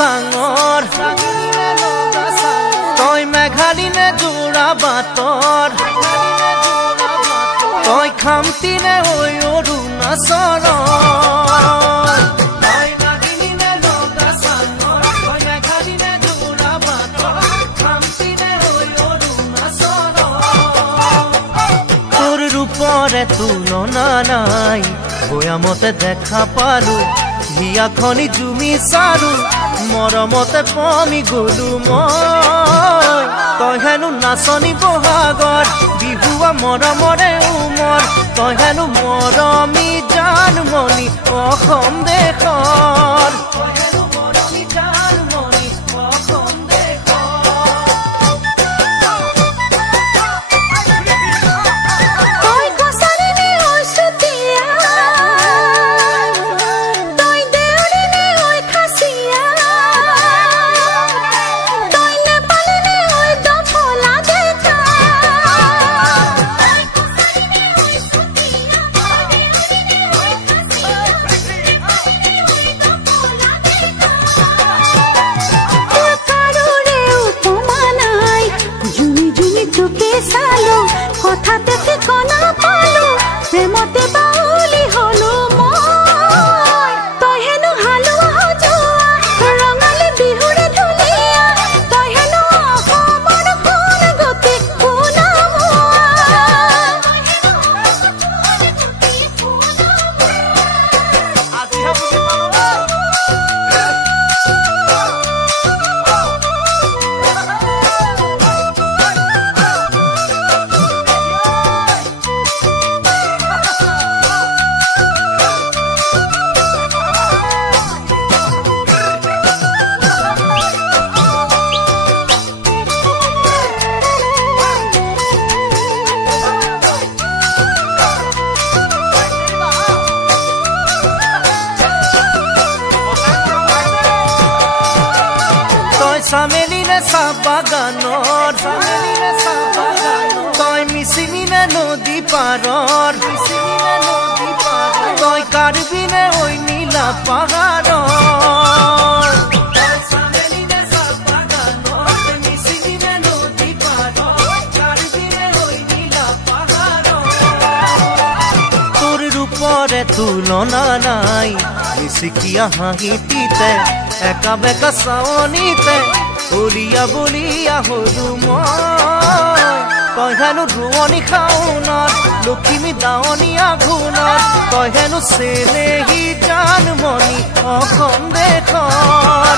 চাঙৰ তই মেঘালী নে জোৰা বাটৰ তই খামতি নে হৈ অৰুণাচলৰ তোৰ ৰূপৰে তুলনা নাই বয়ামতে দেখা পালো হিয়াখনি জুমি চালো মৰমতে পমি গলো মই তই হেনো নাচনি বহাগত বিহুৱা মৰমৰে উমৰ তই হেনো মৰমী জানমণি অসম দেশৰ কথাতে ঠিকনা পালো প্ৰেমতে বাউলি হলো মই তই হেনো হালোৱা সজোৱা ৰঙালী বিহুৰে ধুনীয়া তই হেনো অসমৰ সোণ গতি চামেলি নে চাহ বাগানৰ তই মিচিমি নে নদী পাৰৰ তই কাৰ্বি নে ঐ নীলা পাহাৰৰ তোৰ ৰূপৰে তুলনা নাই মিচিকিয়া হাঁহিটিতে একা বেকা চাৱনিতে উলিয়া বলিয়া হলো মই তই হেনো ৰোৱনী খাওনত লখিমী দাৱনী আঘোণত তই হেনো চেনেহী জানমণি অসম দেশৰ